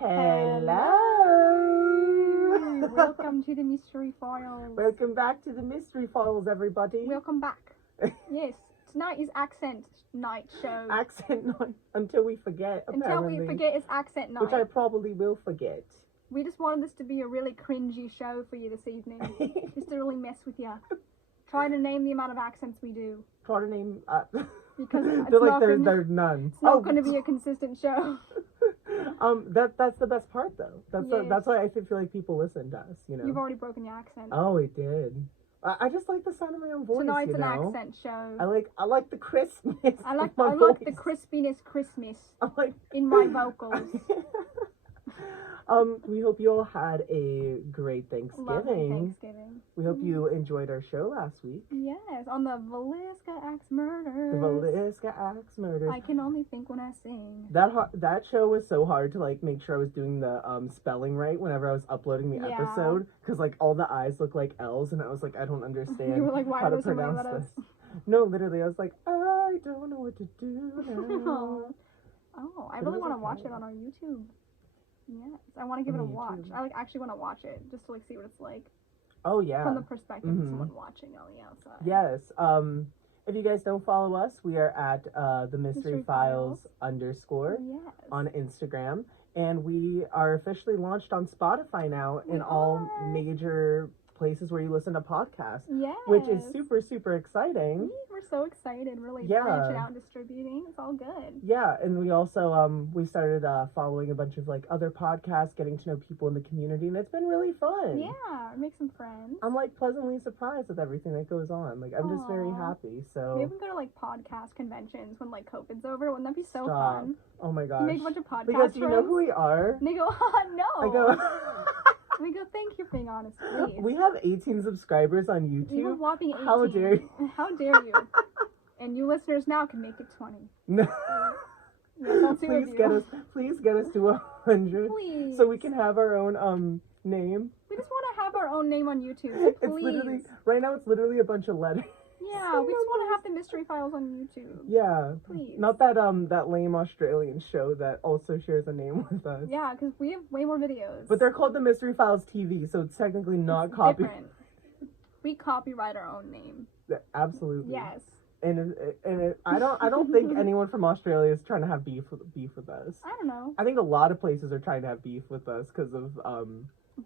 Hello. Welcome to the Mystery Files. Welcome back to the Mystery Files, everybody. Welcome back. Yes, tonight is accent night show. Accent night until we forget. Until we forget it's accent night. Which I probably will forget. We just wanted this to be a really cringy show for you this evening. Just to really mess with you. Try to name the amount of accents we do. Try to name. Because it's they're not like there's none. It's not going to be a consistent show. That's the best part though. Yes. That's why I feel like people listen to us. You know. You've already broken your accent. Oh, it did. I just like the sound of my own voice. Tonight's an know? accent show. I like the crispness. I like voice. the crispiness Christmas like in my vocals. We hope you all had a great Thanksgiving. Lovely Thanksgiving. We hope you enjoyed our show last week. Yes, on the Villisca Axe Murders. The Villisca Axe Murders. I can only think when I sing. That show was so hard to like make sure I was doing the spelling right whenever I was uploading the episode, because like all the I's look like L's, and I was like, I don't understand You were like, why how to was somebody pronounce let this. us? No, literally, I was like, I don't know what to do now. Oh, I really want to watch it on our YouTube. Yes, I want to give it a watch. I actually want to watch it just to like see what it's like. Oh yeah. From the perspective of someone watching on the outside. Yes. If you guys don't follow us, we are at the Mystery Files _ on Instagram, and we are officially launched on Spotify now in all major places where you listen to podcasts. Yes. Which is super, super exciting. We're so excited, really branching out and distributing. It's all good. Yeah, and we also we started following a bunch of like other podcasts, getting to know people in the community, and it's been really fun. Yeah, make some friends. I'm like pleasantly surprised with everything that goes on. Like I'm just very happy. So maybe we can go to like podcast conventions when like COVID's over. Wouldn't that be so fun? Oh my gosh. You make a bunch of podcasts. Because you know who we are? And they go, no. I go. We go, thank you for being honest, please. We have 18 subscribers on YouTube. You have whopping 18. How dare you? How dare you? And you listeners now can make it 20. No. Yeah, please get us to 100. Please. So we can have our own name. We just want to have our own name on YouTube. So please. It's literally right now. It's literally a bunch of letters. Yeah, we just want to have the Mystery Files on YouTube. Yeah. Please. Not that that lame Australian show that also shares a name with us. Yeah, because we have way more videos. But they're called the Mystery Files TV, so it's technically not copyright. We copyright our own name. Absolutely. Yes. And I don't think anyone from Australia is trying to have beef with us. I don't know. I think a lot of places are trying to have beef with us because of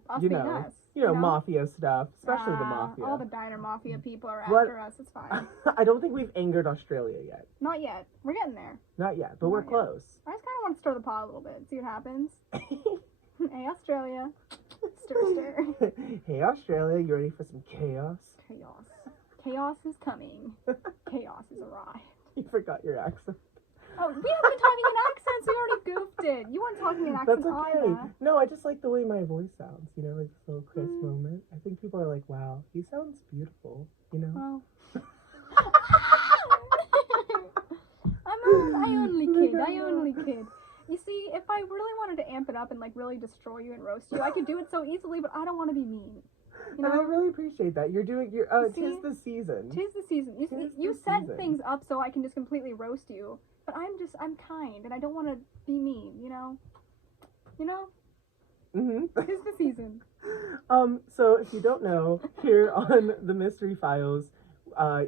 us you being know, us. You know, mafia stuff, especially the mafia. All the diner mafia people are after us. It's fine. I don't think we've angered Australia yet. Not yet. We're getting there. Not yet, but we're close. I just kind of want to stir the pot a little bit, see what happens. Hey, Australia. Stir, stir. Hey, Australia, you ready for some chaos? Chaos. Chaos is coming. Chaos has arrived. You forgot your accent. Oh, we haven't been talking in accents. We already goofed it. You weren't talking in accents either. No, I just like the way my voice sounds. You know, like this little crisp moment. I think people are like, wow, he sounds beautiful. You know? Well. I only kid. You see, if I really wanted to amp it up and like really destroy you and roast you, I could do it so easily, but I don't want to be mean. You know? And I really appreciate that. You're doing your tis the season. Tis the season. You set things up so I can just completely roast you. But I'm kind and I don't want to be mean, you know? You know? Mm-hmm. Tis the season. So if you don't know, here on the Mystery Files,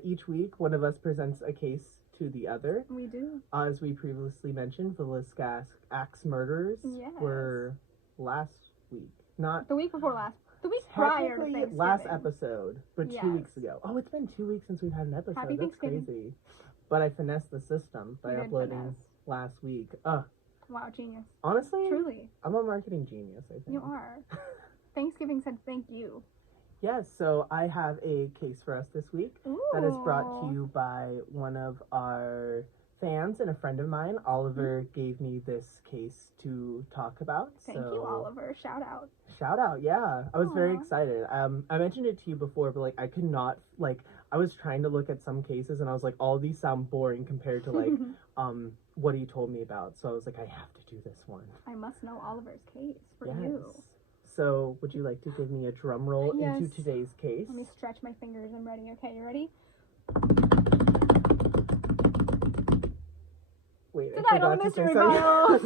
each week one of us presents a case to the other. We do. As we previously mentioned, the Villisca Axe Murders were last week. Not the week before last. The week prior to Thanksgiving. Last episode, but 2 weeks ago. Oh, it's been 2 weeks since we've had an episode. Happy That's crazy. But I finessed the system by uploading last week. Wow, genius. Honestly? Truly. I'm a marketing genius, I think. You are. Thanksgiving said thank you. Yes, so I have a case for us this week that is brought to you by one of our fans and a friend of mine. Oliver gave me this case to talk about. Thank you, Oliver. Shout out. Shout out, yeah. I was very excited. I mentioned it to you before, but like I could not I was trying to look at some cases and I was like, all these sound boring compared to like what he told me about. So I was like, I have to do this one. I must know Oliver's case for you. So would you like to give me a drum roll into today's case? Let me stretch my fingers. I'm ready. Okay, you ready? Wait, Tonight on the Mystery Files.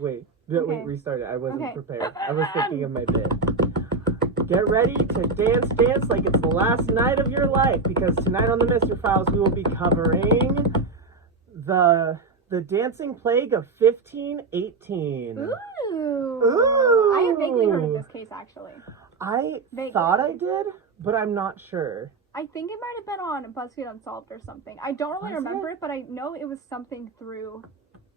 Wait. Wait, restart it. I wasn't prepared. I was thinking of my bit. Get ready to dance like it's the last night of your life, because tonight on the Mystery Files we will be covering the dancing plague of 1518. Ooh. I have vaguely heard of this case, actually. I thought I did, but I'm not sure. I think it might have been on BuzzFeed Unsolved or something. I don't really remember it, but I know it was something through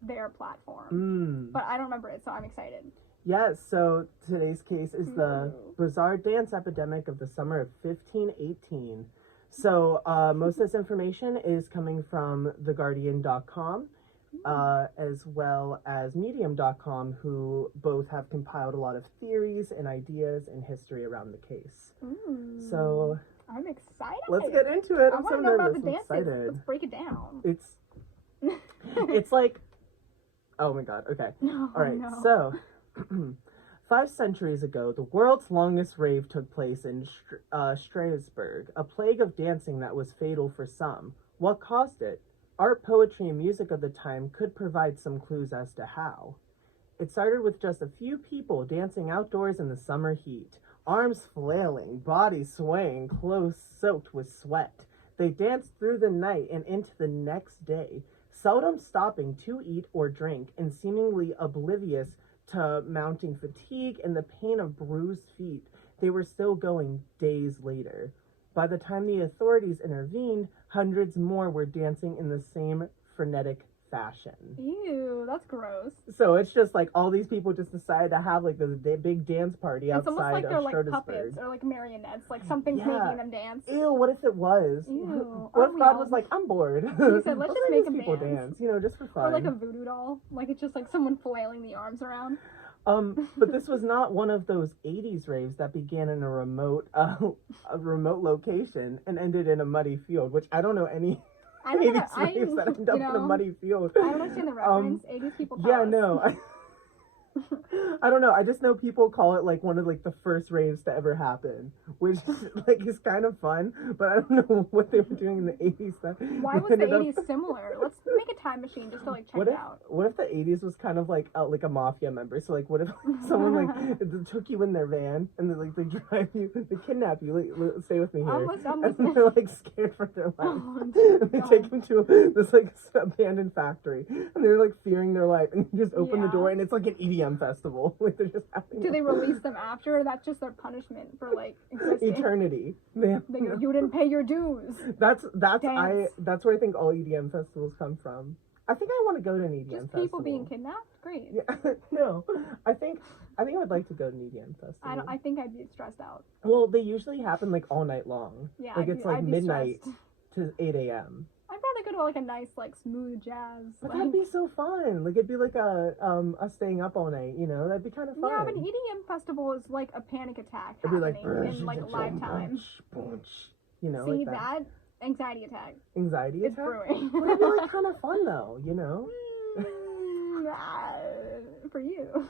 their platform. But I don't remember it, so I'm excited. Yes, so today's case is the bizarre dance epidemic of the summer of 1518. So most of this information is coming from theguardian.com, as well as medium.com, who both have compiled a lot of theories and ideas and history around the case. So I'm excited. Let's get into it. I'm so nervous. About the I'm excited. Let's break it down. It's like, oh my god, okay. All right, so 5 centuries ago, the world's longest rave took place in Strasbourg, a plague of dancing that was fatal for some. What caused it? Art, poetry, and music of the time could provide some clues as to how. It started with just a few people dancing outdoors in the summer heat, arms flailing, bodies swaying, clothes soaked with sweat. They danced through the night and into the next day, seldom stopping to eat or drink, and seemingly oblivious to mounting fatigue and the pain of bruised feet. They were still going days later. By the time the authorities intervened, hundreds more were dancing in the same frenetic fashion. Ew, that's gross. So it's just like all these people just decided to have like this big dance party outside of It's almost like they're like Strasbourg. puppets or like marionettes, like something's making them dance. Ew, what if it was? Ew. What if God was like, I'm bored. He said, let's just make them people dance, you know, just for fun. Or like a voodoo doll. Like it's just like someone flailing the arms around. But this was not one of those 80s raves that began in a remote location and ended in a muddy field, which I don't know any 80s raves that end up in a muddy field. I don't understand the reference. 80s people tell Yeah, us. no. I don't know. I just know people call it like one of like the first raves to ever happen, which like is kind of fun. But I don't know what they were doing in the 80s. Why was the 80s similar? Let's make a time machine just to like check it out. What if the 80s was kind of like a mafia member? So like, what if someone like took you in their van and they drive you, they kidnap you? Like, stay with me here. I'm and they're like scared for their life. And they take them to this like abandoned factory, and they're like fearing their life. And you just open the door, and it's like an EDM festival. Like they're just having. Do they release them after? Or that's just their punishment for like existing? Eternity. They go, you didn't pay your dues. That's where I think all EDM festivals come from. I think I want to go to an EDM festival. Just people being kidnapped? Great. Yeah, no. I think I would like to go to an EDM festival. I think I'd be stressed out. Well, they usually happen like all night long. Yeah, like it's like midnight to 8 a.m. I'd rather go to like a nice like smooth jazz. But that'd be so fun. Like it'd be like a staying up all night. You know, that'd be kind of fun. Yeah, but an EDM festival is like a panic attack it'd be happening in like live time. You know, see like that anxiety attack. Anxiety attack. It's brewing. But it'd be like kind of fun though. You know. For you.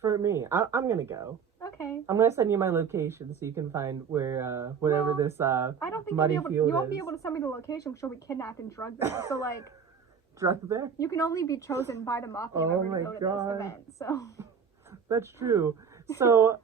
For me, I'm gonna go. Okay. I'm gonna send you my location so you can find where whatever this I don't think muddy field you won't be able to send me the location because you'll be kidnapped and drugged there. So like. Drugged there? You can only be chosen by the mafia member to go to this event. So. That's true. So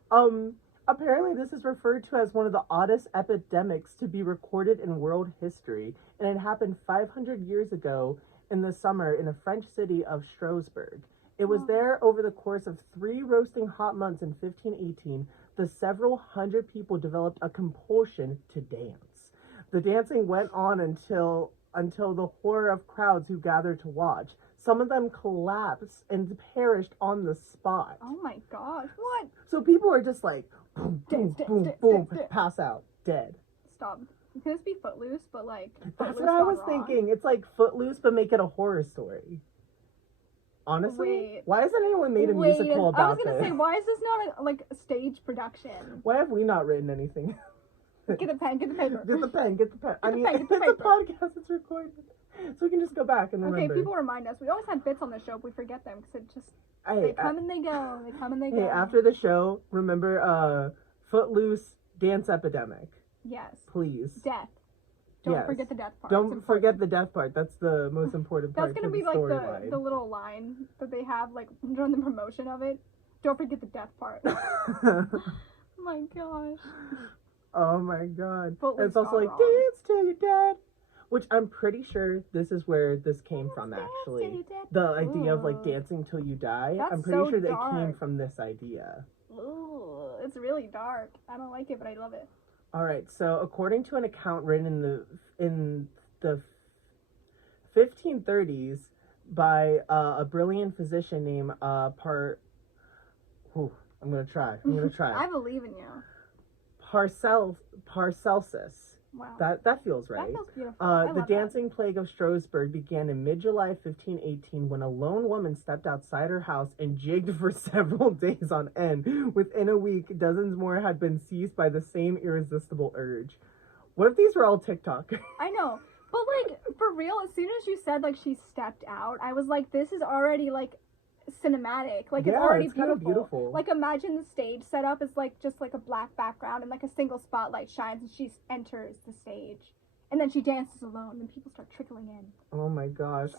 apparently this is referred to as one of the oddest epidemics to be recorded in world history, and it happened 500 years ago in the summer in the French city of Strasbourg. It was there over the course of 3 roasting hot months in 1518, the several hundred people developed a compulsion to dance. The dancing went on until the horror of crowds who gathered to watch. Some of them collapsed and perished on the spot. Oh my gosh, what? So people are just like, boom, boom, boom, boom, pass out, dead. Stop. Could this be Footloose, but like... That's what I was thinking. It's like Footloose, but make it a horror story. Honestly, why hasn't anyone made a musical about this? I was gonna say, why is this not a stage production? Why have we not written anything? Get the pen, get the paper. Get the pen. It's a podcast, it's recorded. So we can just go back and remember. Okay, people remind us. We always have bits on the show, but we forget them because it just... they come and they go. They come and they go. Hey, after the show, remember Footloose Dance Epidemic. Yes. Please. Death. Don't forget the death part. Don't forget the death part. That's the most important part. That's gonna be like the little line that they have like during the promotion of it. Don't forget the death part. Oh my gosh. Oh my god. It's also like wrong. dance till you're dead. Which I'm pretty sure this is where this came from actually. The idea of like dancing till you die. That's I'm pretty so sure that dark. came from this idea. Ooh, it's really dark. I don't like it, but I love it. All right, so according to an account written in the 1530s by a brilliant physician named I'm gonna try. I believe in you. Paracelsus. Wow. That feels right. That feels beautiful. The dancing plague of Strasbourg began in mid-July 1518 when a lone woman stepped outside her house and jigged for several days on end. Within a week, dozens more had been seized by the same irresistible urge. What if these were all TikTok? I know. But, like, for real, as soon as you said, like, she stepped out, I was like, this is already, like, cinematic. Like, it's already it's beautiful. Kind of beautiful. Like, imagine the stage setup is, like, just, like, a black background and, like, a single spotlight shines and she enters the stage. And then she dances alone and people start trickling in. Oh, my gosh.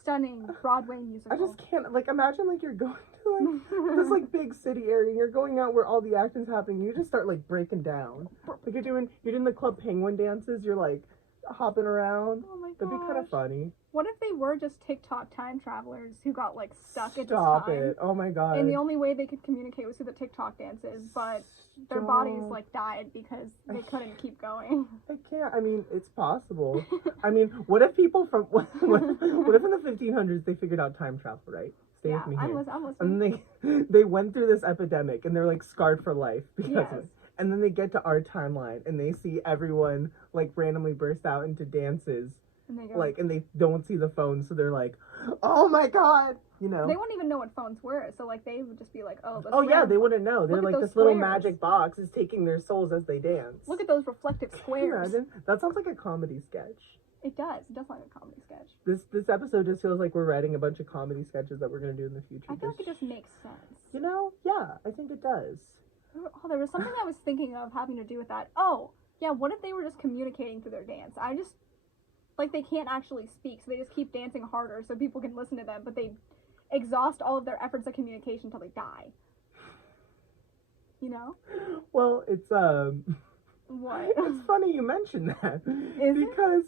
Stunning Broadway musical. I just can't, like, imagine, like, you're going to, like, this, like, big city area and you're going out where all the action's happening. You just start, like, breaking down. Like, you're doing the Club Penguin dances. You're, like, hopping around. Oh my gosh. That'd be kind of funny. What if they were just TikTok time travelers who got like stuck at this Stop time? it. Oh my god. And the only way they could communicate was through the TikTok dances, but their bodies like died because they couldn't keep going. I can't. I mean, it's possible. I mean, what if people from what if in the 1500s they figured out time travel, right? Stay with me here. I'm listening. And they went through this epidemic and they're like scarred for life because of it. And then they get to our timeline and they see everyone like randomly burst out into dances. And they go, and they don't see the phone, so they're like, "Oh my god!" You know. They wouldn't even know what phones were, so like they would just be like, "Oh, they wouldn't know." They're like this little magic box is taking their souls as they dance. Look at those reflective squares. Imagine? That sounds like a comedy sketch. It does. It does sound like a comedy sketch. This episode just feels like we're writing a bunch of comedy sketches that we're gonna do in the future. I feel like it just makes sense. You know? Yeah, I think it does. Oh, there was something I was thinking of having to do with that. Oh, yeah, what if they were just communicating through their dance? Like, they can't actually speak, so they just keep dancing harder so people can listen to them, but they exhaust all of their efforts at communication until they die. You know? Well, it's, What? It's funny you mentioned that. Because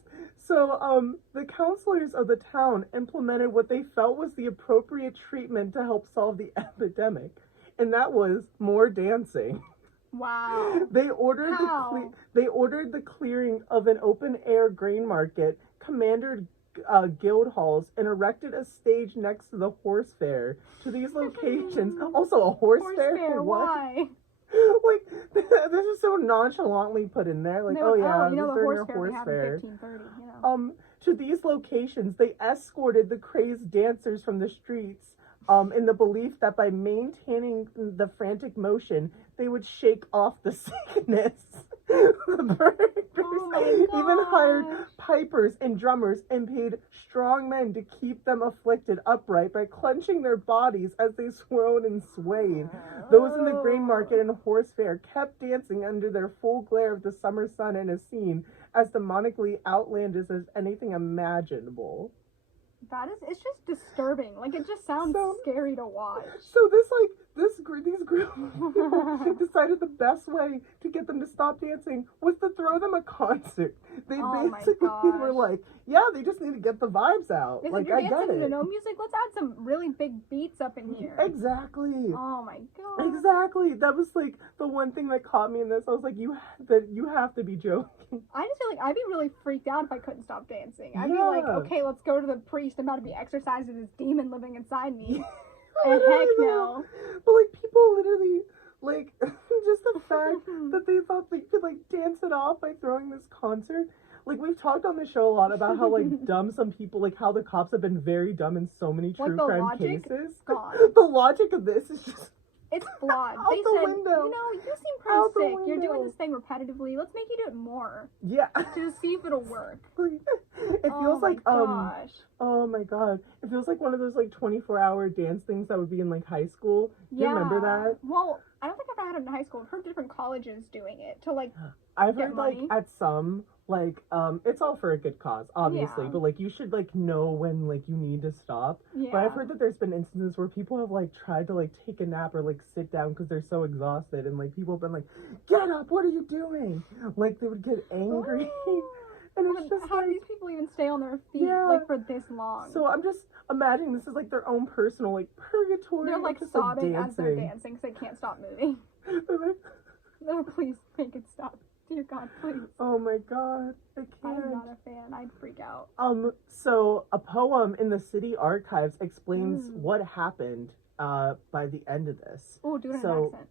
the counselors of the town implemented what they felt was the appropriate treatment to help solve the epidemic. And that was more dancing. Wow. They ordered the clearing of an open-air grain market, commanded guild halls, and erected a stage next to the horse fair. To these locations, also a horse fair. What? Why? Like this is so nonchalantly put in there. Like, you know the horse fair we had in 1530. You know. To these locations, they escorted the crazed dancers from the streets. In the belief that by maintaining the frantic motion, they would shake off the sickness. The burghers even hired pipers and drummers and paid strong men to keep them afflicted upright by clenching their bodies as they swirled and swayed. Those in the grain market and horse fair kept dancing under their full glare of the summer sun in a scene as demonically outlandish as anything imaginable. It's just disturbing. Like, it just sounds scary to watch. So these group of people decided the best way to get them to stop dancing was to throw them a concert. They basically were like, yeah, they just need to get the vibes out. If like, you're I get dancing it. to no music, let's add some really big beats up in here. Exactly. Oh my god. Exactly. That was like the one thing that caught me in this. I was like, you have to be joking. I just feel like I'd be really freaked out if I couldn't stop dancing. I'd be like, okay, let's go to the priest. I'm about to be exorcised of this demon living inside me. And heck no. But like people literally like just the fact that they thought they could like dance it off by throwing this concert. Like we've talked on the show a lot about how like dumb some people, like how the cops have been very dumb in so many true crime cases. The logic of this is just it's flawed. They said, you know, you seem pretty sick. You're doing this thing repetitively. Let's make you do it more. Yeah. To just see if it'll work. It feels like oh my god. It feels like one of those like 24-hour dance things that would be in like high school. Do you remember that? Well, I don't think I've ever had it in high school. I've heard different colleges doing it to like. I've Get heard like money. at some like it's all for a good cause, obviously, Yeah. but like you should like know when like you need to stop. Yeah. But I've heard that there's been instances where people have like tried to like take a nap or like sit down because they're so exhausted, and like people have been like, "Get up! What are you doing?" Like they would get angry, and it's just How like. do these people even stay on their feet Yeah. like for this long? So I'm just imagining this is like their own personal like purgatory. They're like just, sobbing as they're dancing. dancing because they can't stop moving. They're like, No, please make it stop. Dear God, please. oh my god, I I'm can't. not a fan. I'd freak out. So a poem in the city archives explains Mm. what happened by the end of this. Oh, do it in So- an accent.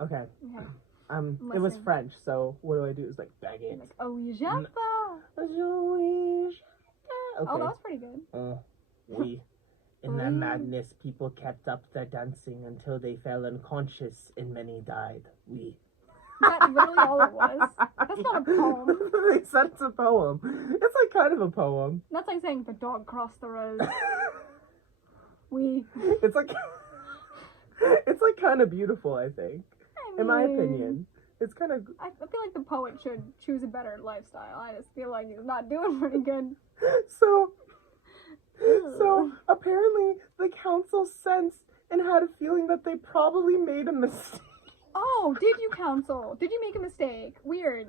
Okay. Okay. It was Listen. French, so what do I do? It's like baguette. Like, oh, Jaffa. Okay. Oh, that was pretty good. Oui. In their madness, people kept up their dancing until they fell unconscious and many died. Oui. That's literally all it was. That's not a poem. They said it's a poem. It's like kind of a poem. That's like saying the dog crossed the road. We. It's like it's like kind of beautiful, I think. In my opinion. It's kind of I feel like the poet should choose a better lifestyle. I just feel like he's not doing pretty good. so apparently the council sensed and had a feeling that they probably made a mistake. Oh, did you counsel? Did you make a mistake? Weird.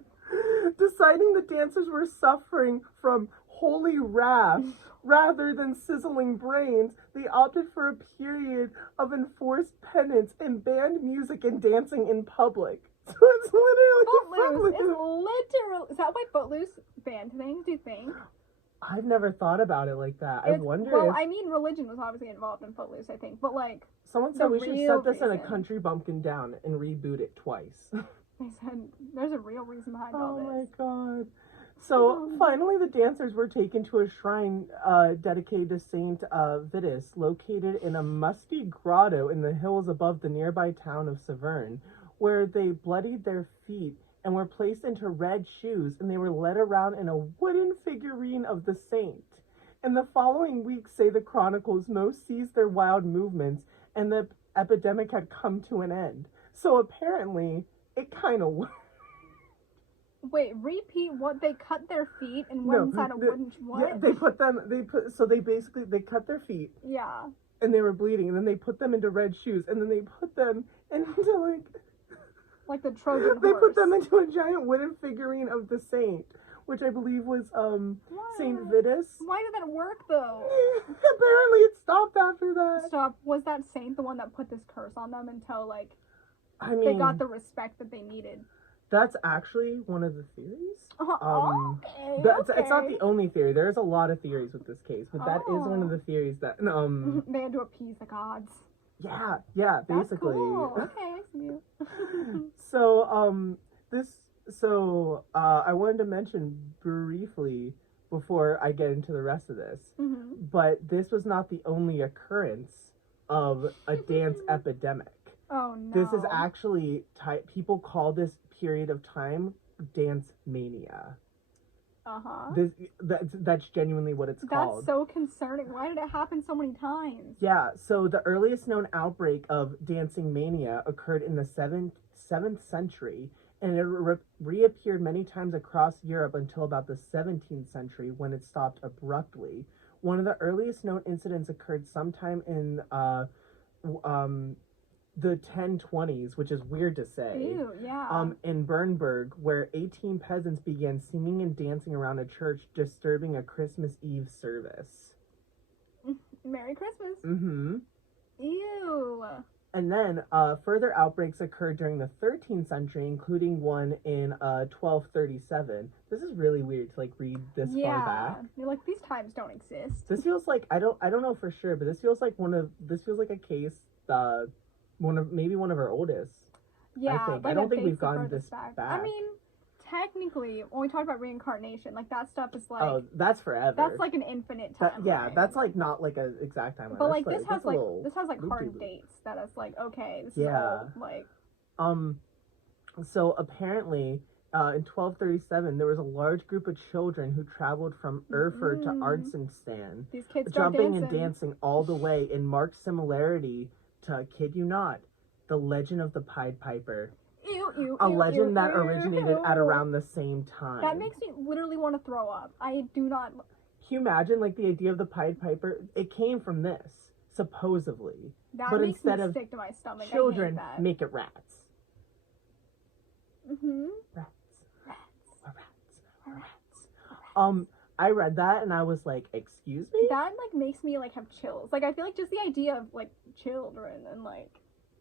Deciding the dancers were suffering from holy wrath rather than sizzling brains, they opted for a period of enforced penance and banned music and dancing in public. So it's literally Footloose. It's literal. Is that why Footloose banned things? Do you think? I've never thought about it like that. I wonder Well, if I mean, religion was obviously involved in Footloose, I think, but like someone said the we should real set this in a reason. country bumpkin down and reboot it twice. they said, there's a real reason behind all Oh this. my god. So finally the dancers were taken to a shrine dedicated to Saint Vitus, located in a musty grotto in the hills above the nearby town of Severn, where they bloodied their feet and were placed into red shoes, and they were led around in a wooden figurine of the saint. And the following week, say the chronicles, most ceased their wild movements and the epidemic had come to an end. So apparently it kind of worked. Wait, repeat what? They cut their feet and went inside a wooden what? Yeah, they cut their feet Yeah. and they were bleeding, and then they put them into red shoes, and then they put them into Like the Trojan they horse. put them into a giant wooden figurine of the saint, which I believe was Saint Vitus. Why did that work though? Apparently it stopped after that. Stop. Was that saint the one that put this curse on them until like I mean, they got the respect that they needed? that's actually one of the theories. Okay. It's not the only theory. There's a lot of theories with this case, but that is one of the theories that They had to appease the gods. yeah, That's basically. cool. Okay, I see you. So I wanted to mention briefly before I get into the rest of this, but this was not the only occurrence of a dance epidemic. Oh no. This is actually people call this period of time dance mania. That's genuinely what it's called. That's so concerning. Why did it happen so many times? Yeah, so the earliest known outbreak of dancing mania occurred in the 7th century, and it reappeared many times across Europe until about the 17th century, when it stopped abruptly. One of the earliest known incidents occurred sometime in the 1020s, which is weird to say. Ew, yeah. In Bernburg, where 18 peasants began singing and dancing around a church, disturbing a Christmas Eve service. Merry Christmas. Mm-hmm. Ew. And then further outbreaks occurred during the 13th century, including one in 1237. This is really weird to like read this far back. You're like, these times don't exist. This feels like I don't know for sure, but this feels like a case one of our oldest. Yeah, I think. like I don't it think we've dates the gotten furthest this back. I mean, technically, when we talk about reincarnation, like that stuff is like that's forever. that's like an infinite time. That's like not like an exact timeline. But like that's this has like loop-de-loop. hard dates that it's like okay, this is old, like So apparently, in 1237, there was a large group of children who traveled from Erfurt to Arnzenstein, these kids jumping and dancing all the way in marked similarity to, kid you not, The Legend of the Pied Piper. Ew, a legend that ew, originated ew. at around the same time. That makes me literally want to throw up. I do not. Can you imagine, like, the idea of the Pied Piper? It came from this, supposedly. That but makes instead me of sick to my stomach. children, I hate that. make it rats. Mm-hmm. Rats. Rats. I read that and I was like, excuse me? That, like, makes me, like, have chills. Like, I feel like just the idea of, like, children and, like,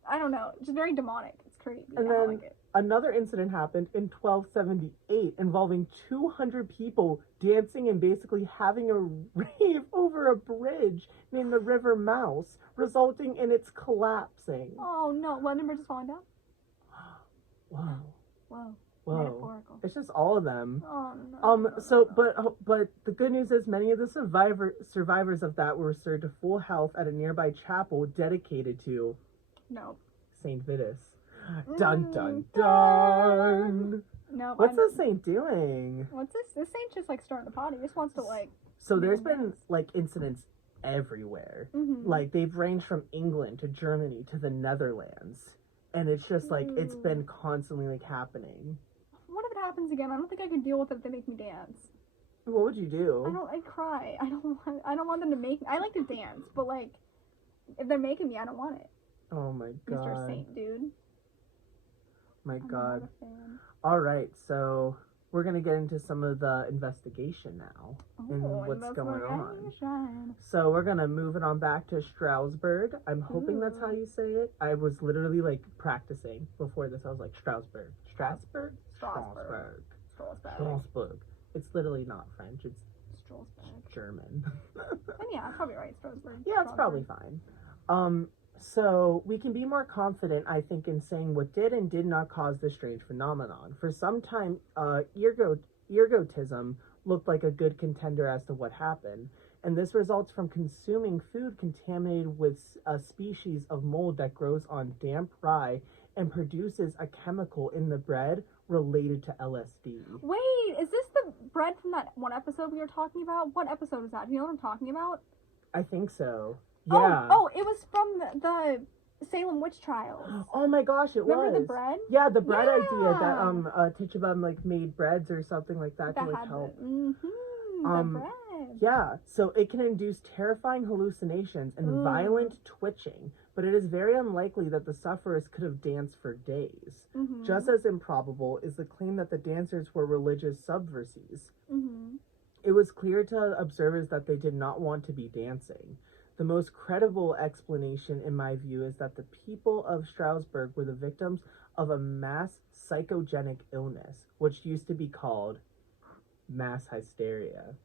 I don't know, just very demonic. It's creepy. And I then don't like it. another incident happened in 1278 involving 200 people dancing and basically having a rave over a bridge named the River Mouse, resulting in its collapsing. Oh, no. What, number just falling down? Whoa. Whoa. Whoa. Metaphorical. It's just all of them. Oh, no. But the good news is many of the survivors of that were restored to full health at a nearby chapel dedicated to No. Saint Vitus. Dun dun dun. No. What's the saint doing? What's this? This saint's just, like, starting the potty. He just wants to, like. So there's been, like, incidents everywhere. Mm-hmm. Like, they've ranged from England to Germany to the Netherlands. And it's just, like, it's been constantly, like, happening. What if it happens again? I don't think I can deal with it if they make me dance. What would you do? I'd cry. I don't want them to make me. I like to dance, but, like, if they're making me, I don't want it. Oh my god. Mr. Saint, dude. My I'm god. not a fan. Alright, so we're gonna get into some of the investigation now and what's going on. Investigation. So we're gonna move it on back to Strasbourg. I'm hoping that's how you say it. I was literally like practicing before this. I was like Strasbourg. Strasbourg? Strasbourg. Strasbourg. It's literally not French, it's Strasbourg. German. And yeah, it's probably right, Strasbourg. Yeah, it's probably fine. So we can be more confident, I think, in saying what did and did not cause this strange phenomenon. For some time, ergotism looked like a good contender as to what happened, and this results from consuming food contaminated with a species of mold that grows on damp rye and produces a chemical in the bread related to LSD. Wait, is this the bread from that one episode we were talking about? What episode was that? Do you know what I'm talking about? I think so. Yeah. Oh, it was from the Salem witch trials. Oh my gosh, Remember was. the bread? Yeah, the bread Yeah. idea that Titchabum like made breads or something like that to like had help. the bread. Yeah, so it can induce terrifying hallucinations and violent twitching, but it is very unlikely that the sufferers could have danced for days. Just as improbable is the claim that the dancers were religious subversives. It was clear to observers that they did not want to be dancing. The most credible explanation, in my view, is that the people of Strasbourg were the victims of a mass psychogenic illness, which used to be called mass hysteria.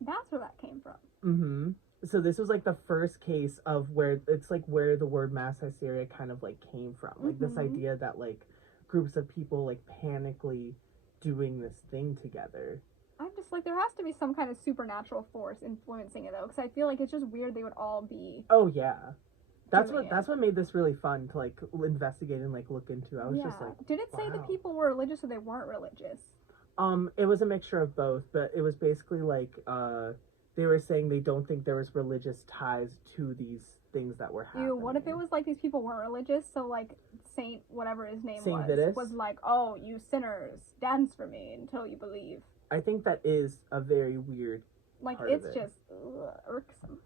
That's where that came from. So this was like the first case of where it's like where the word mass hysteria kind of like came from. Like this idea that like groups of people like panically doing this thing together. I'm just like, there has to be some kind of supernatural force influencing it though, because I feel like it's just weird they would all be. Oh yeah, that's doing what made this really fun to like investigate and like look into. I was just like, did it say the people were religious or they weren't religious? It was a mixture of both, but it was basically like they were saying they don't think there was religious ties to these things that were happening. Ew, what if it was like these people weren't religious, so like Saint whatever his name Saint Vitus was like, oh, you sinners, dance for me until you believe. I think that is a very weird like part it's of it. just irksome.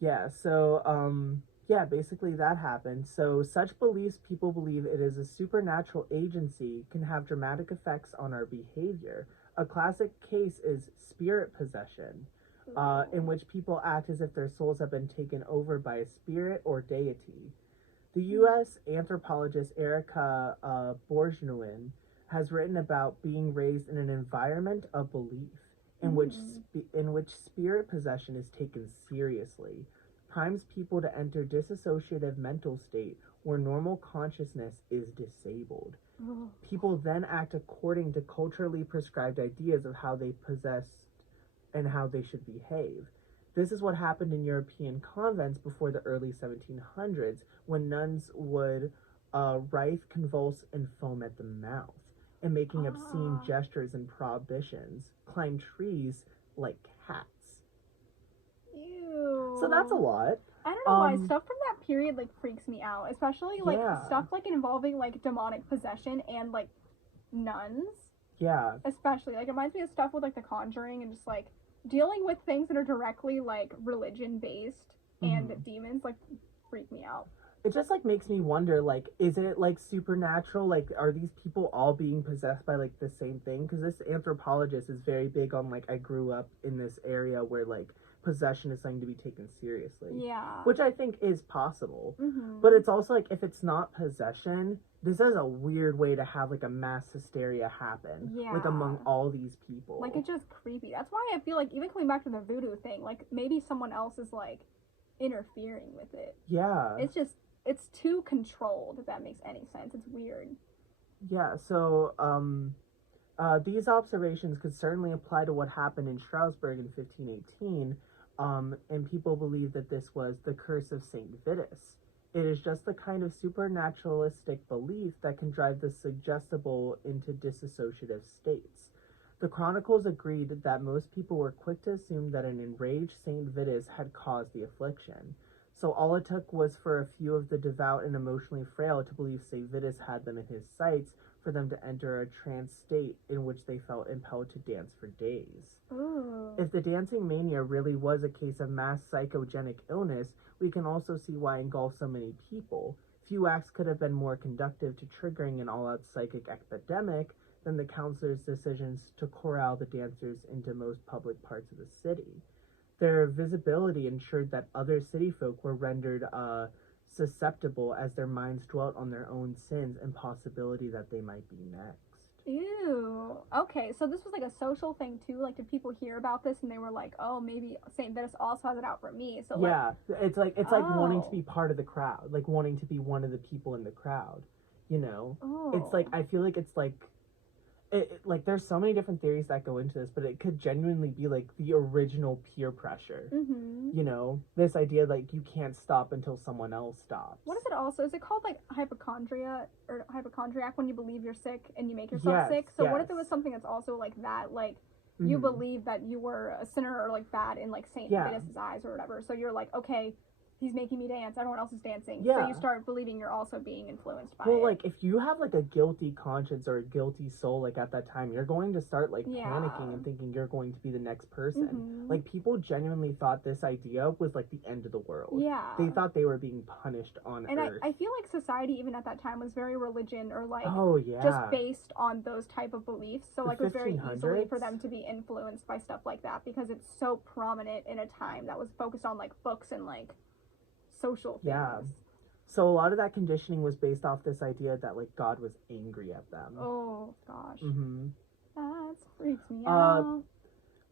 Yeah, so yeah, basically that happened. So such beliefs, people believe it is a supernatural agency, can have dramatic effects on our behavior. A classic case is spirit possession, in which people act as if their souls have been taken over by a spirit or deity. The U.S. anthropologist Erica Bourgeois has written about being raised in an environment of belief in which spirit possession is taken seriously, primes people to enter dissociative mental state where normal consciousness is disabled. People then act according to culturally prescribed ideas of how they possess and how they should behave. This is what happened in European convents before the early 1700s, when nuns would writhe, convulse, and foam at the mouth, and making obscene gestures and prohibitions, climb trees like cats. Ew. So that's a lot. I don't know why stuff from that period like freaks me out, especially like stuff like involving like demonic possession and like nuns. Yeah. Especially like it reminds me of stuff with like The Conjuring and just like dealing with things that are directly like religion based and demons like freak me out. It just like makes me wonder, like, is it like supernatural? Like, are these people all being possessed by like the same thing? Because this anthropologist is very big on like, I grew up in this area where like possession is something to be taken seriously. Yeah. Which I think is possible. But it's also like, if it's not possession, this is a weird way to have like a mass hysteria happen. Yeah. Like among all these people. Like, it's just creepy. That's why I feel like, even coming back to the voodoo thing, like maybe someone else is like interfering with it. Yeah. It's too controlled, if that makes any sense. It's weird. Yeah, so these observations could certainly apply to what happened in Strasbourg in 1518, and people believe that this was the curse of Saint Vitus. It is just the kind of supernaturalistic belief that can drive the suggestible into dissociative states. The chronicles agreed that most people were quick to assume that an enraged Saint Vitus had caused the affliction. So all it took was for a few of the devout and emotionally frail to believe St. Vitus had them in his sights for them to enter a trance state in which they felt impelled to dance for days. Ooh. If the dancing mania really was a case of mass psychogenic illness, we can also see why it engulfed so many people. Few acts could have been more conductive to triggering an all-out psychic epidemic than the counselor's decisions to corral the dancers into most public parts of the city. Their visibility ensured that other city folk were rendered susceptible as their minds dwelt on their own sins and possibility that they might be next. Ew. Okay, so this was like a social thing too. Like, did people hear about this and they were like, "Oh, maybe Saint Vitus also has it out for me"? So yeah, it's like wanting to be part of the crowd, like wanting to be one of the people in the crowd. You know, it's like I feel like it's like. Like there's so many different theories that go into this, but it could genuinely be like the original peer pressure. You know, this idea like you can't stop until someone else stops. What is it also? Is it called like hypochondria or hypochondriac when you believe you're sick and you make yourself sick? So what if it was something that's also like that, like you believe that you were a sinner or like bad in like Saint Vitus's eyes or whatever. So you're like, okay, he's making me dance. Everyone else is dancing. Yeah. So you start believing you're also being influenced by it. Well, like, if you have, like, a guilty conscience or a guilty soul, like, at that time, you're going to start, like, panicking and thinking you're going to be the next person. Like, people genuinely thought this idea was, like, the end of the world. Yeah. They thought they were being punished on Earth. And I feel like society, even at that time, was very religion or, like, just based on those type of beliefs. So, like, it was very easily for them to be influenced by stuff like that because it's so prominent in a time that was focused on, like, books and, like, social things. Yeah. So a lot of that conditioning was based off this idea that like God was angry at them. Oh gosh. That freaks me out.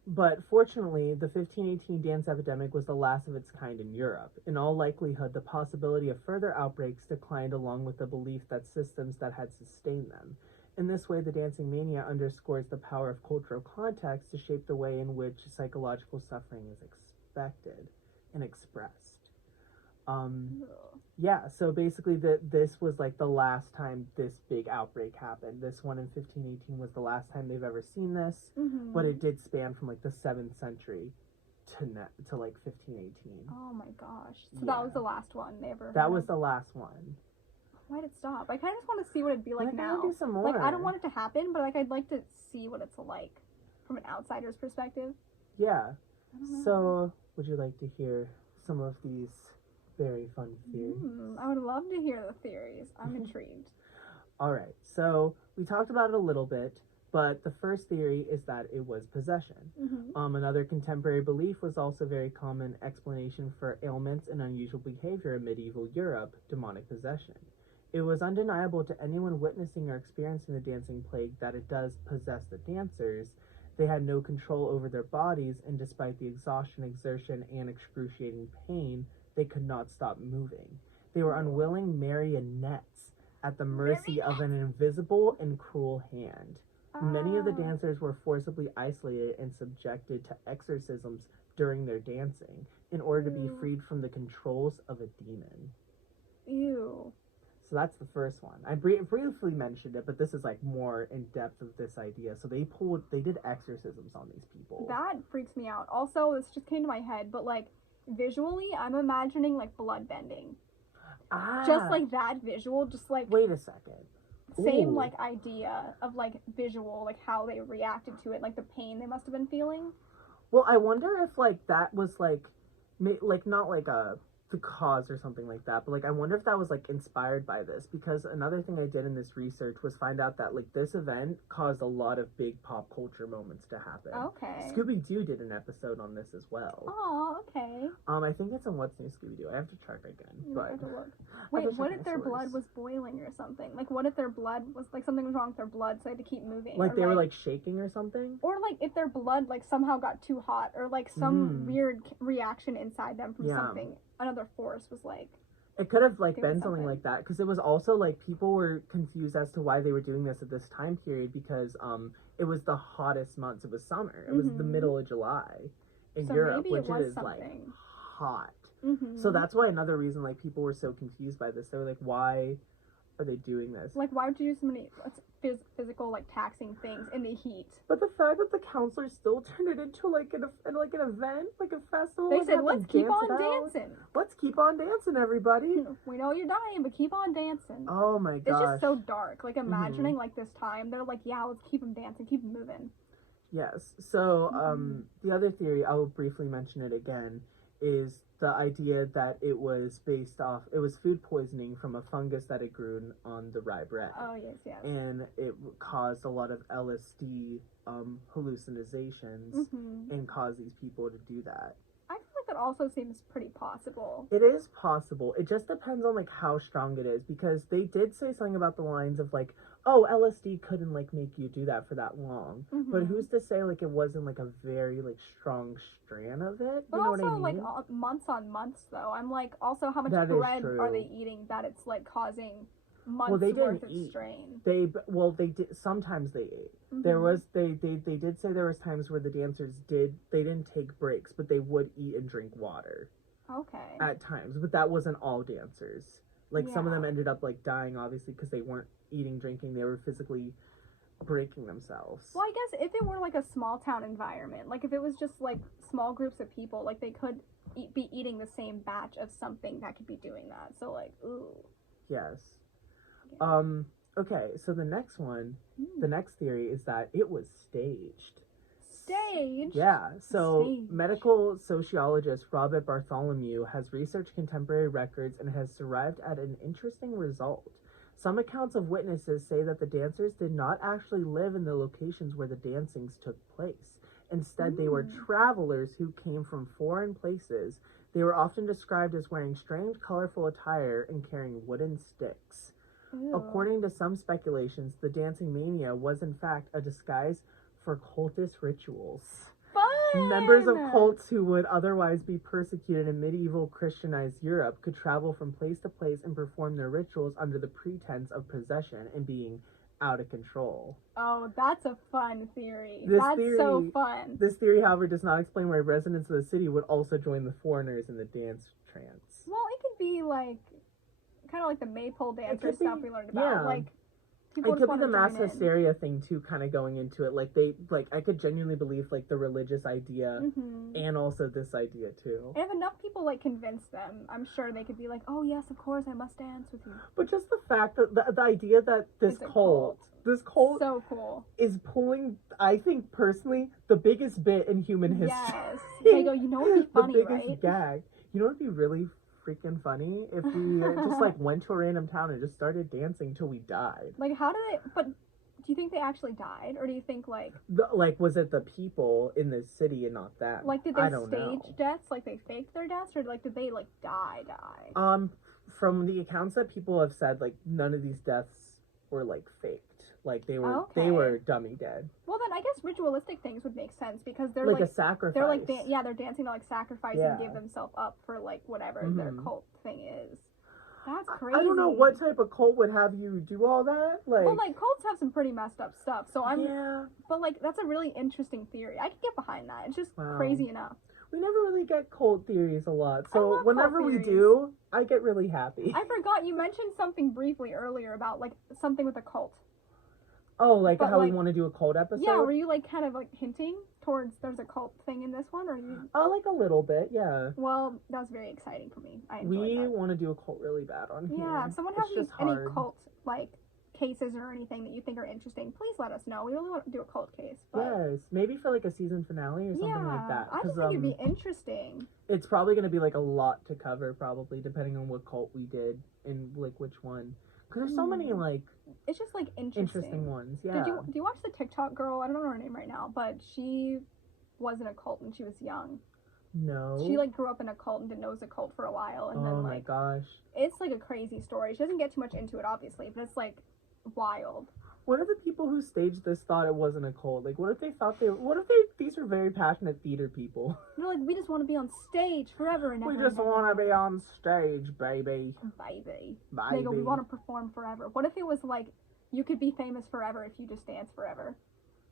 But fortunately, the 1518 dance epidemic was the last of its kind in Europe. In all likelihood, the possibility of further outbreaks declined along with the belief that systems that had sustained them. In this way, the dancing mania underscores the power of cultural context to shape the way in which psychological suffering is expected and expressed. Yeah, so basically this was like the last time this big outbreak happened. This one in 1518 was the last time they've ever seen this, but it did span from like the 7th century to like 1518. Oh my gosh. So that was the last one they ever heard. That was the last one. Why'd it stop? I kind of just want to see what it'd be like now. Do some more. Like, I don't want it to happen, but like I'd like to see what it's like from an outsider's perspective. Yeah. So, would you like to hear some of these very fun theories? I would love to hear the theories. I'm intrigued. All right, so we talked about it a little bit, but the first theory is that it was possession. Another contemporary belief was also very common explanation for ailments and unusual behavior in medieval Europe, demonic possession. It was undeniable to anyone witnessing or experiencing the dancing plague that it does possess the dancers. They had no control over their bodies, and despite the exhaustion, exertion, and excruciating pain, they could not stop moving. They were unwilling marionettes at the mercy of an invisible and cruel hand. Many of the dancers were forcibly isolated and subjected to exorcisms during their dancing in order to be freed from the controls of a demon. Ew. So that's the first one. I briefly mentioned it, but this is like more in depth of this idea. So they did exorcisms on these people. That freaks me out. Also, this just came to my head, but like, visually, I'm imagining like blood bending. Ah. Just like that visual, just like Wait a second. same Ooh. like idea of like visual, like how they reacted to it, like the pain they must have been feeling. Well, I wonder if like that was like not like the cause or something like that, but like I wonder if that was like inspired by this, because another thing I did in this research was find out that like this event caused a lot of big pop culture moments to happen. Okay. Scooby-Doo did an episode on this as well. Oh, okay. I think it's on What's New Scooby-Doo. I have to check again. But have to look. Wait, what if their blood was boiling or something? Like, what if their blood was like something was wrong with their blood, so they had to keep moving? Like they were like shaking or something? Or like if their blood like somehow got too hot, or like some weird reaction inside them from something. Another force was like, it could have like been something like that, because it was also like people were confused as to why they were doing this at this time period, because it was the hottest months. It was summer. It was the middle of July in Europe, which is like hot. So that's why another reason like people were so confused by this. They were like, why are they doing this? Like, why would you do so many physical like taxing things in the heat? But the fact that the counselors still turned it into like an event, like a festival. They said, let's keep on dancing. Let's keep on dancing, everybody. We know you're dying, but keep on dancing. Oh my gosh. It's just so dark. Like, imagining like this time, they're like, yeah, let's keep them dancing, keep them moving. Yes. So the other theory, I will briefly mention it again, is the idea that it was food poisoning from a fungus that had grown on the rye bread. Oh, yes. And it caused a lot of LSD hallucinations and caused these people to do that. I feel like that also seems pretty possible. It is possible. It just depends on like how strong it is, because they did say something about the lines of like, oh, LSD couldn't like make you do that for that long. But who's to say like it wasn't like a very like strong strand of it? But you know also what I mean? like months on months though. I'm like, also how much bread are they eating that it's like causing months worth of strain? They did, sometimes they ate. There was they did say there was times where the dancers didn't take breaks, but they would eat and drink water. Okay. At times, but that wasn't all dancers. Like some of them ended up like dying, obviously, because they weren't eating, drinking, they were physically breaking themselves. Well, I guess if it were like a small town environment, like if it was just like small groups of people, like they could be eating the same batch of something that could be doing that. So like, ooh. Yes. Okay, so the next one, the next theory is that it was staged. Staged? Yeah, so medical sociologist Robert Bartholomew has researched contemporary records and has arrived at an interesting result. Some accounts of witnesses say that the dancers did not actually live in the locations where the dancings took place. Instead, they were travelers who came from foreign places. They were often described as wearing strange, colorful attire and carrying wooden sticks. Ew. According to some speculations, the dancing mania was in fact a disguise for cultist rituals. Fun! Members of cults who would otherwise be persecuted in medieval Christianized Europe could travel from place to place and perform their rituals under the pretense of possession and being out of control. Oh, that's a fun theory. Theory, so fun. This theory, however, does not explain why residents of the city would also join the foreigners in the dance trance. Well, it could be like kind of like the maypole dancer stuff we learned about. Yeah. Like, it could be the mass hysteria thing too, kind of going into it. Like I could genuinely believe like the religious idea and also this idea too. And if enough people like convince them, I'm sure they could be like, oh yes, of course, I must dance with you. But just the fact that the idea that this cult so cool is pulling, I think personally, the biggest bit in human history. Yes. They go, you know what'd be funny, the biggest gag. You know what'd be really freaking funny if we just like went to a random town and just started dancing till we died. Like, how do they? But do you think they actually died, or do you think like was it the people in the city and not them? Like, did they stage deaths? Like they faked their deaths, or like did they like die? From the accounts that people have said, like none of these deaths were like faked. Like they were dummy dead. Well, then I guess ritualistic things would make sense because they're like a sacrifice. They're like they're dancing to like sacrifice and give themselves up for like whatever their cult thing is. That's crazy. I don't know what type of cult would have you do all that. Like, well, like cults have some pretty messed up stuff. So but like that's a really interesting theory. I can get behind that. It's just crazy enough. We never really get cult theories a lot, so whenever we do, I get really happy. I forgot you mentioned something briefly earlier about like something with a cult. Oh, like But, how we like, want to do a cult episode? Yeah, were you like kind of like hinting towards there's a cult thing in this one, or you? Oh, like a little bit, yeah. Well, that's very exciting for me. I enjoyed We that. want to do a cult really bad on here. Yeah, if someone It's has just any hard. cult like cases or anything that you think are interesting, please let us know. We really want to do a cult case. But Yes, maybe for like a season finale or something like that. I just think it'd be interesting. It's probably going to be like a lot to cover, probably depending on what cult we did and like which one. Because there's so many like It's just like interesting ones. Yeah. Do you watch the TikTok girl? I don't know her name right now, but she was in a cult when she was young. No. She like grew up in a cult and didn't know it was a cult for a while, and then like, oh my gosh. it's like a crazy story. She doesn't get too much into it, obviously, but it's like wild. What if the people who staged this thought it wasn't a cult? Like, what if these were very passionate theater people? They're like, we just want to be on stage forever and ever. We just want to be on stage, baby. Baby. Baby. They go, we want to perform forever. What if it was like, you could be famous forever if you just dance forever?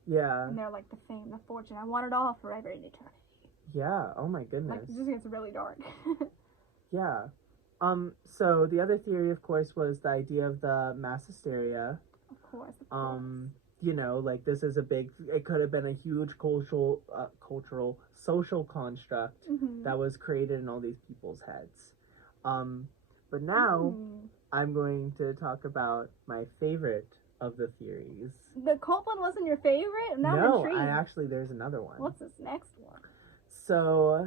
Yeah. And they're like, the fame, the fortune, I want it all forever in eternity. Yeah, oh my goodness. Like, it just gets really dark. Yeah. So the other theory, of course, was the idea of the mass hysteria. Of course. You know, like this is it could have been a huge cultural, social construct that was created in all these people's heads. But now I'm going to talk about my favorite of the theories. The cult one wasn't your favorite? Now I'm intrigued. There's another one. What's this next one? So,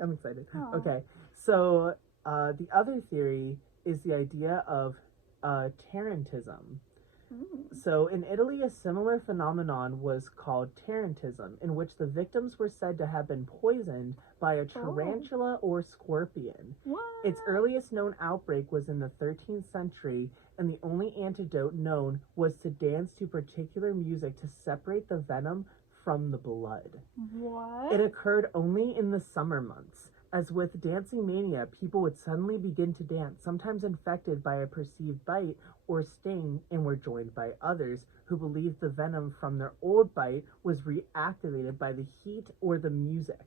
I'm excited. Aww. Okay, so the other theory is the idea of Tarantism. So in Italy, a similar phenomenon was called Tarantism, in which the victims were said to have been poisoned by a tarantula or scorpion. What? Its earliest known outbreak was in the 13th century, and the only antidote known was to dance to particular music to separate the venom from the blood. What? It occurred only in the summer months. As with dancing mania, people would suddenly begin to dance, sometimes infected by a perceived bite or sting, and were joined by others who believed the venom from their old bite was reactivated by the heat or the music.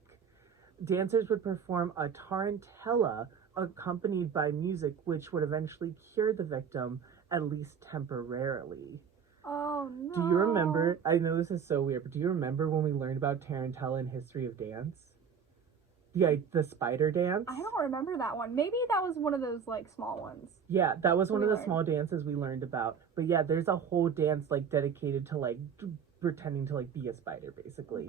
Dancers would perform a tarantella accompanied by music, which would eventually cure the victim, at least temporarily. Oh, no. Do you remember, I know this is so weird, but do you remember when we learned about tarantella in History of Dance? The spider dance? I don't remember that one. Maybe that was one of those, like, small ones. Yeah, that was one of the small dances we learned about. But yeah, there's a whole dance, like, dedicated to, like, pretending to, like, be a spider, basically.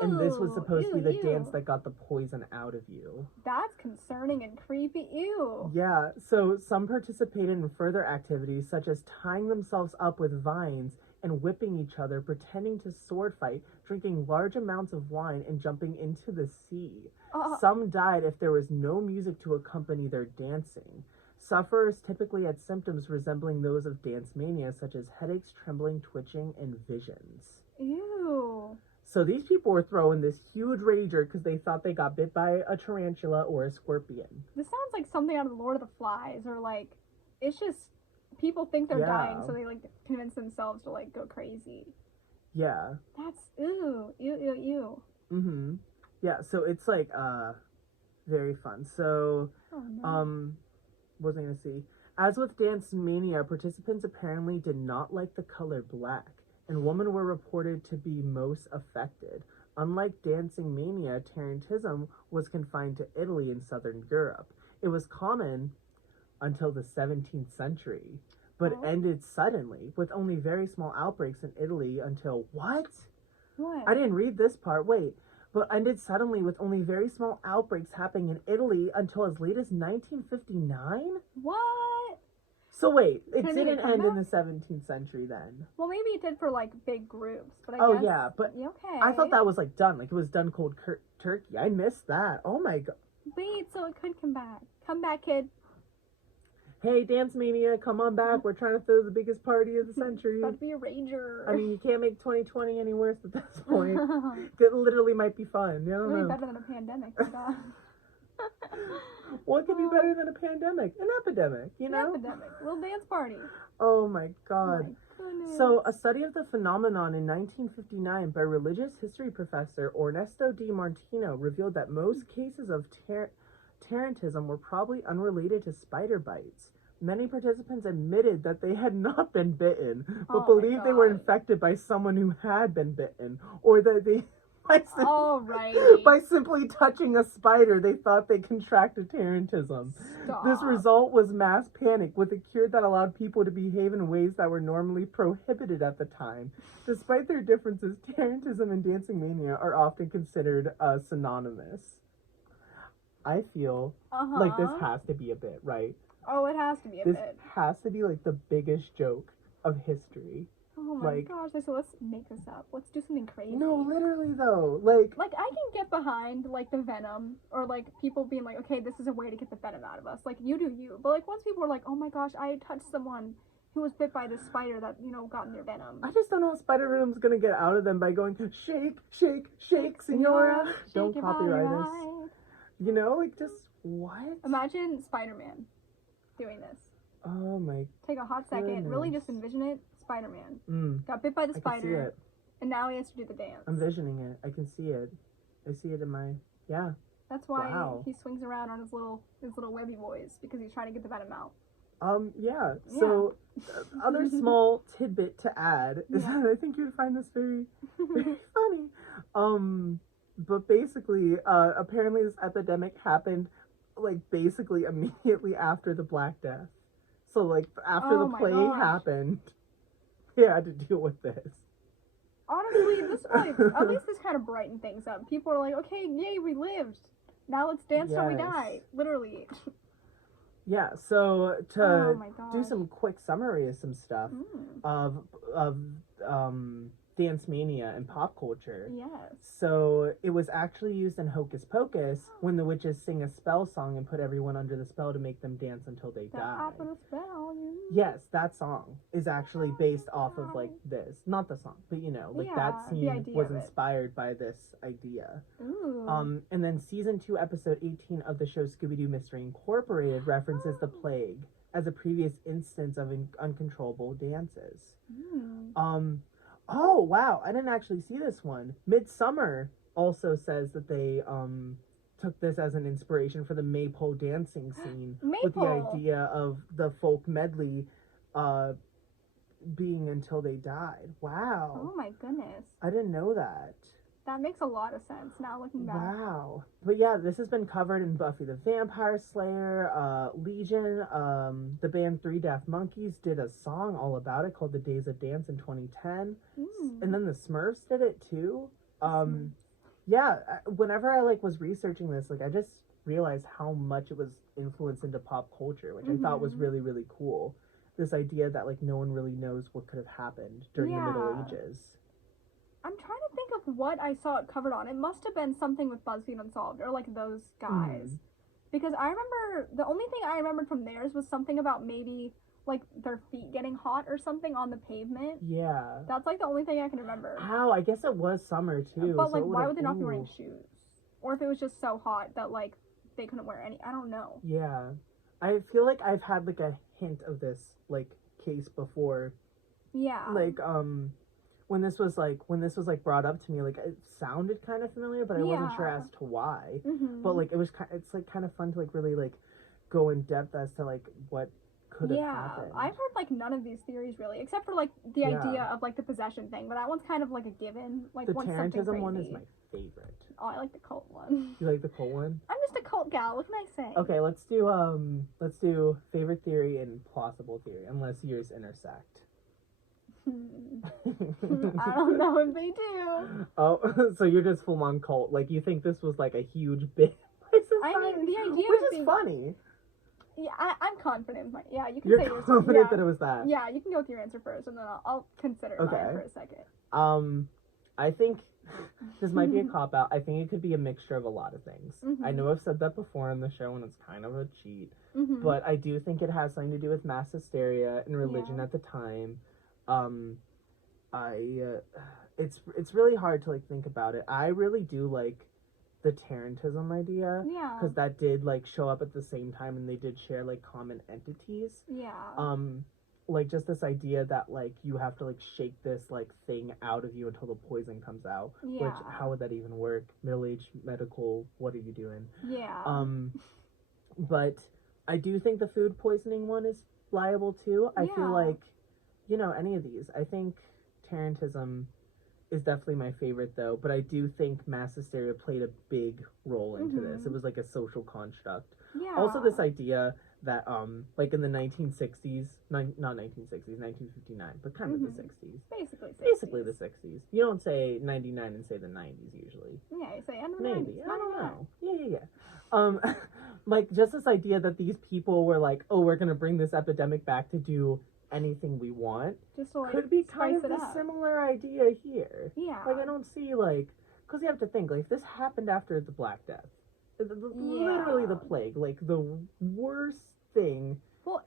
And this was supposed to be the dance that got the poison out of you. That's concerning and creepy. Ew. Yeah, so some participated in further activities, such as tying themselves up with vines and whipping each other, pretending to sword fight, drinking large amounts of wine, and jumping into the sea. Some died if there was no music to accompany their dancing. Sufferers typically had symptoms resembling those of dance mania, such as headaches, trembling, twitching, and visions. Ew. So these people were throwing this huge rager because they thought they got bit by a tarantula or a scorpion. This sounds like something out of The Lord of the Flies, or like, it's just, people think they're dying, so they like convince themselves to like go crazy. Yeah. That's, ew. Mm-hmm. Yeah, so it's like, very fun. So, what was I gonna say? As with Dance Mania, participants apparently did not like the color black, and women were reported to be most affected. Unlike Dancing Mania, Tarantism was confined to Italy and Southern Europe. It was common until the 17th century, but ended suddenly, with only very small outbreaks in Italy until, what? I didn't read this part, wait. But ended suddenly with only very small outbreaks happening in Italy until as late as 1959? What? So wait, it didn't end in the 17th century then. Well, maybe it did for like big groups, but I guess. Oh yeah, but okay. I thought that was like done, like it was done cold turkey. I missed that. Oh my god. Wait, so it could come back. Come back, kid. Hey, Dance Mania, come on back. We're trying to throw the biggest party of the century. About to be a rager. I mean, you can't make 2020 any worse at this point. It literally might be fun. I don't know. Better than a pandemic. What could be better than a pandemic? An epidemic, you know? An epidemic. Little dance party. Oh my god. Oh my goodness. So, a study of the phenomenon in 1959 by religious history professor Ernesto Di Martino revealed that most cases of Tarantism were probably unrelated to spider bites, many participants admitted that they had not been bitten, but Oh my believed they were God. infected by someone who had been bitten, or that they Alrighty. by simply touching a spider, they thought they contracted tarantism. Stop. This result was mass panic, with a cure that allowed people to behave in ways that were normally prohibited at the time. Despite their differences, tarantism and dancing mania are often considered synonymous. I feel like this has to be a bit, right? Oh, it has to be a This bit. has to be like the biggest joke of history. Oh my like- gosh, so let's make this up. Let's do something crazy. No, literally though. Like, I can get behind, like, the venom, or, like, people being like, okay, this is a way to get the venom out of us. Like, you do you. But, like, once people are like, oh my gosh, I touched someone who was bit by this spider that, you know, got in their venom. I just don't know how spider venom's gonna get out of them by going, shake, shake, shake, senora. Don't shake your copyright body us. right. You know, like, just, what? Imagine Spider-Man doing this. Oh my, Take a hot second, really just Goodness. envision it. Spider-Man mm, got bit by the I can see spider, it. and now he has to do the dance. I'm visioning it. I can see it. I see it in my, yeah. That's why Wow. he swings around on his little webby boys, because he's trying to get the venom out. Yeah. So, other small tidbit to add is Yeah. that I think you'd find this very, very funny. But basically, apparently this epidemic happened, like, basically immediately after the Black Death. So, like, after Oh the my plague gosh. happened, we had to deal with this. Honestly, this at least this kind of brightened things up. People are like, okay, yay, we lived. Now let's dance till we Yes. die. Literally. Yeah, so Oh to my gosh. do some quick summary of some stuff Mm, of Dance Mania and pop culture. yes. So it was actually used in Hocus Pocus when the witches sing a spell song and put everyone under the spell to make them dance until they The die. apple spell you. Yes, that song is actually based off of like this. Not the song, but you know, like Yeah, that the scene idea was of it. inspired by this idea. Ooh. And then season 2, episode 18 of the show Scooby-Doo Mystery Incorporated references the plague as a previous instance of uncontrollable dances. Mm. Oh wow, I didn't actually see this one. Midsummer also says that they took this as an inspiration for the maypole dancing scene with the Maypole. idea of the folk medley being until they died. Wow. Oh my goodness. I didn't know that. That makes a lot of sense now looking back. Wow. But yeah, this has been covered in Buffy the Vampire Slayer, Legion, the band Three Daft Monkeys did a song all about it called The Days of Dance in 2010. Mm. And then the Smurfs did it too. Smurfs. Yeah, whenever I like was researching this, like I just realized how much it was influenced into pop culture, which I thought was Mhm. really, really cool. This idea that like no one really knows what could have happened during the Middle Yeah. Ages. I'm trying to think of what I saw it covered on. It must have been something with BuzzFeed Unsolved or like those guys. Because I remember the only thing I remembered from theirs was something about maybe like their feet getting hot or something on the pavement. Yeah. That's like the only thing I can remember. How? I guess it was summer too. But so like it why would've- would they not be wearing ooh. shoes? Or if it was just so hot that like they couldn't wear any. I don't know. Yeah. I feel like I've had like a hint of this like case before. Yeah. Like when this was brought up to me, like it sounded kind of familiar, but I wasn't sure Yeah. as to why. Mhm. But like it's like kind of fun to like really like go in depth as to like what could have happened. I've heard like none of these theories really, except for like the Yeah. idea of like the possession thing, but that one's kind of like a given. Like The once something Tarantism one is crazy- my favorite. Oh, I like the cult one. You like the cold one? I'm just a cult gal. What can I say? Okay, let's do favorite theory and plausible theory, unless yours intersect. I don't know if they do. Oh, so you're just full on cult. Like you think this was like a huge bit by I society, mean, the idea which of is being- funny. Yeah, I'm confident. Yeah, you can You're say yours. confident Yeah. that it was that. Yeah, you can go with your answer first, and then I'll consider Okay. mine for a second. I think this might be a cop out. I think it could be a mixture of a lot of things. I Mhm. know I've said that before on the show, and it's kind of a cheat, Mhm. but I do think it has something to do with mass hysteria and religion Yeah. at the time. It's really hard to like think about it. I really do like the Tarantism idea Yeah. because that did like show up at the same time, and they did share like common entities. Yeah. Like just this idea that like you have to like shake this like thing out of you until the poison comes out. Yeah. Which how would that even work? Middle-aged medical, what are you doing? Yeah. But I do think the food poisoning one is liable too. I feel like, any of these. I think Tarantism is definitely my favorite though, but I do think mass hysteria played a big role into this. It was like a social construct. Yeah. Also, this idea that like in the 1960s, not 1960s, 1959, but kind of the 60s. Basically the 60s. You don't say 99 and say the 90s usually. Yeah, you say end of the Maybe. 90s. I don't know. Yeah. Like just this idea that these people were like, oh, we're gonna bring this epidemic back to do anything we want. Just so, like, could be kind of a similar idea here. Yeah. Like I don't see like, because you have to think like if this happened after the Black Death, literally the plague, like the worst thing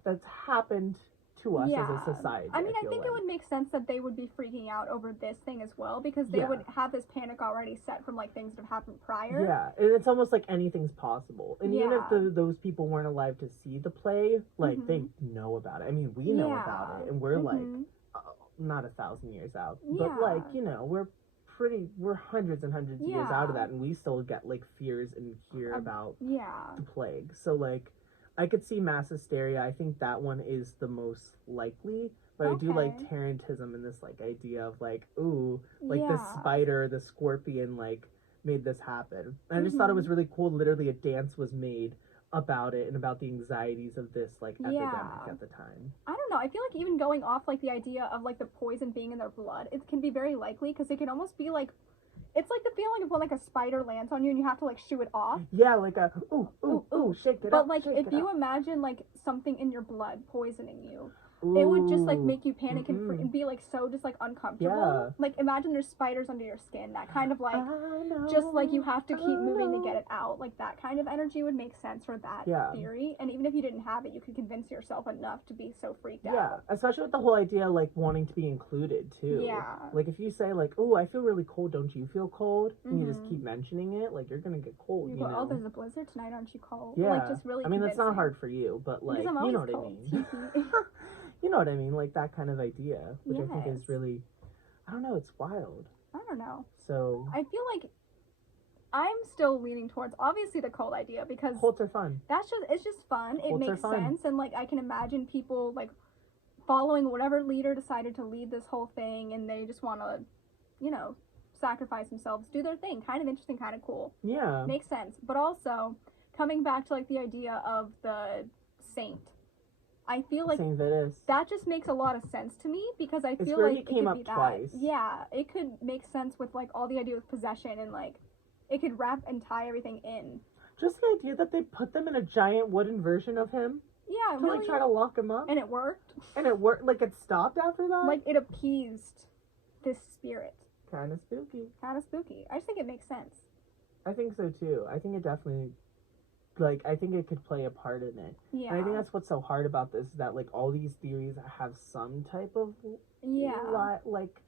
that's happened to us as a society. I mean, I think it would make sense that they would be freaking out over this thing as well, because they would have this panic already set from like things that have happened prior. Yeah, and it's almost like anything's possible. And even if those people weren't alive to see the plague, like they know about it. I mean, we know about it, and we're like not 1,000 years out, but like we're hundreds and hundreds of years out of that, and we still get like fears and hear about the plague. So like I could see mass hysteria. I think that one is the most likely, but I do like Tarantism and this like idea of like, ooh, like the spider, the scorpion like made this happen. And I just thought it was really cool. Literally a dance was made about it and about the anxieties of this like epidemic at the time. I don't know. I feel like even going off like the idea of like the poison being in their blood, it can be very likely, because it can almost be like, it's like the feeling of when like a spider lands on you and you have to like shoo it off. Yeah, like a ooh, shake it up. But like if you imagine like something in your blood poisoning you, it would just like make you panic and be like so just like uncomfortable. Yeah. Like imagine there's spiders under your skin. That kind of like just like you have to keep moving to get it out. Like that kind of energy would make sense for that theory. And even if you didn't have it, you could convince yourself enough to be so freaked out. Yeah, especially with the whole idea like wanting to be included too. Yeah. Like if you say like, oh, I feel really cold, don't you feel cold? And you just keep mentioning it, like you're gonna get cold. You know? Oh, there's a blizzard tonight, aren't you cold? Yeah. Like just really. I mean, that's not hard for you, but like you know what I mean. You know what I mean, like that kind of idea, which I think is really, I don't know, it's wild. I don't know. So I feel like I'm still leaning towards obviously the cult idea, because cults are fun. It's just fun. It makes sense, and like I can imagine people like following whatever leader decided to lead this whole thing, and they just want to, sacrifice themselves, do their thing. Kind of interesting, kind of cool. Yeah, makes sense. But also coming back to like the idea of the saint. I feel like that just makes a lot of sense to me, because I feel like it could be that. Yeah, it could make sense with like all the idea of possession, and like it could wrap and tie everything in. Just the idea that they put them in a giant wooden version of him. Yeah, to like try to lock him up. And it worked. And it worked. Like it stopped after that. Like it appeased this spirit. Kind of spooky. I just think it makes sense. I think so too. I think it definitely. Like, I think it could play a part in it. Yeah. And I think that's what's so hard about this, is that, like, all these theories have some type of, like,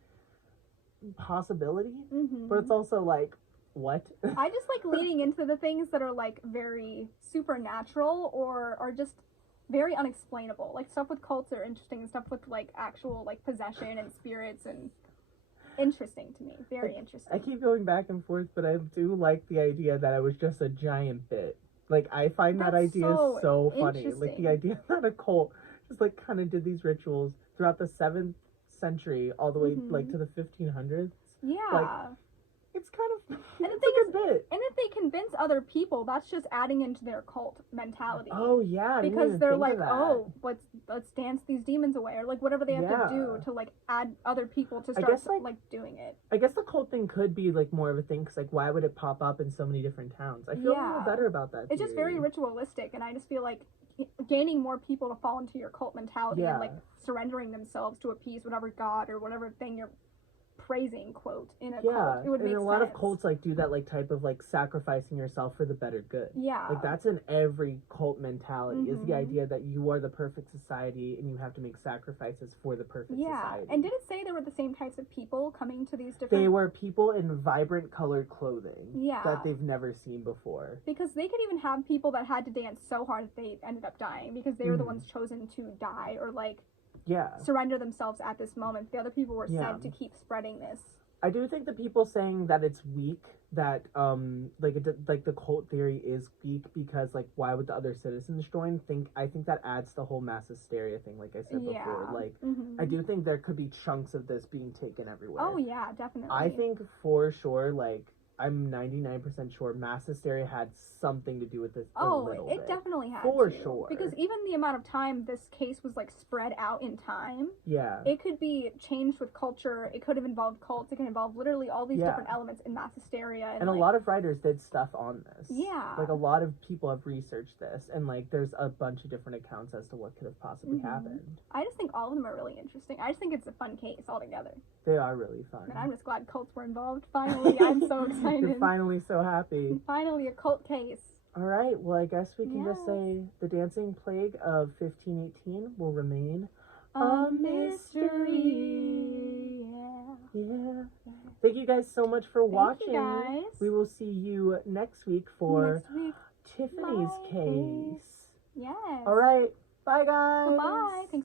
possibility. But it's also, like, what? I just like leaning into the things that are, like, very supernatural or are just very unexplainable. Like, stuff with cults are interesting, and stuff with, like, actual, like, possession and spirits and... Interesting to me. Very interesting. I keep going back and forth, but I do like the idea that it was just a giant bit. Like, I find that idea so funny. Like, the idea that a cult just, like, kind of did these rituals throughout the 7th century all the way, like, to the 1500s. Yeah. Like, it's kind of, it's a good bit. And if they convince other people, that's just adding into their cult mentality. Oh, yeah. Because they're like, oh, let's dance these demons away, or, like, whatever they have to do to, like, add other people to start, like, doing it. I guess the cult thing could be, like, more of a thing, because, like, why would it pop up in so many different towns? I feel a little better about that. It's just very ritualistic, and I just feel like gaining more people to fall into your cult mentality and, like, surrendering themselves to appease whatever god or whatever thing you're praising, quote, in a cult. It would make sense. And a lot of cults like do that like type of like sacrificing yourself for the better good. Yeah. Like that's in every cult mentality, is the idea that you are the perfect society and you have to make sacrifices for the perfect society. And did it say there were the same types of people coming to these different... They were people in vibrant colored clothing that they've never seen before. Because they could even have people that had to dance so hard that they ended up dying, because they were the ones chosen to die or like surrender themselves at this moment. The other people were sent to keep spreading this. I do think the people saying that it's weak, that like the cult theory is weak because like why would the other citizens join? I think that adds to the whole mass hysteria thing. Like I said before, like I do think there could be chunks of this being taken everywhere. Oh yeah, definitely. I think for sure, like I'm 99% sure mass hysteria had something to do with this. It definitely had for to. Sure. Because even the amount of time this case was like spread out in time, yeah, it could be changed with culture. It could have involved cults. It could involve literally all these different elements in mass hysteria. And like, a lot of writers did stuff on this. Yeah, like a lot of people have researched this, and like there's a bunch of different accounts as to what could have possibly happened. I just think all of them are really interesting. I just think it's a fun case altogether. They are really fun. And I'm just glad cults were involved. Finally, I'm so excited. You're finally so happy. Finally, a cult case. All right. Well, I guess we can just say the dancing plague of 1518 will remain a mystery. Yeah. Thank you guys so much for watching. You guys. We will see you next week for Tiffany's case. Yes. All right. Bye, guys. Bye. Thanks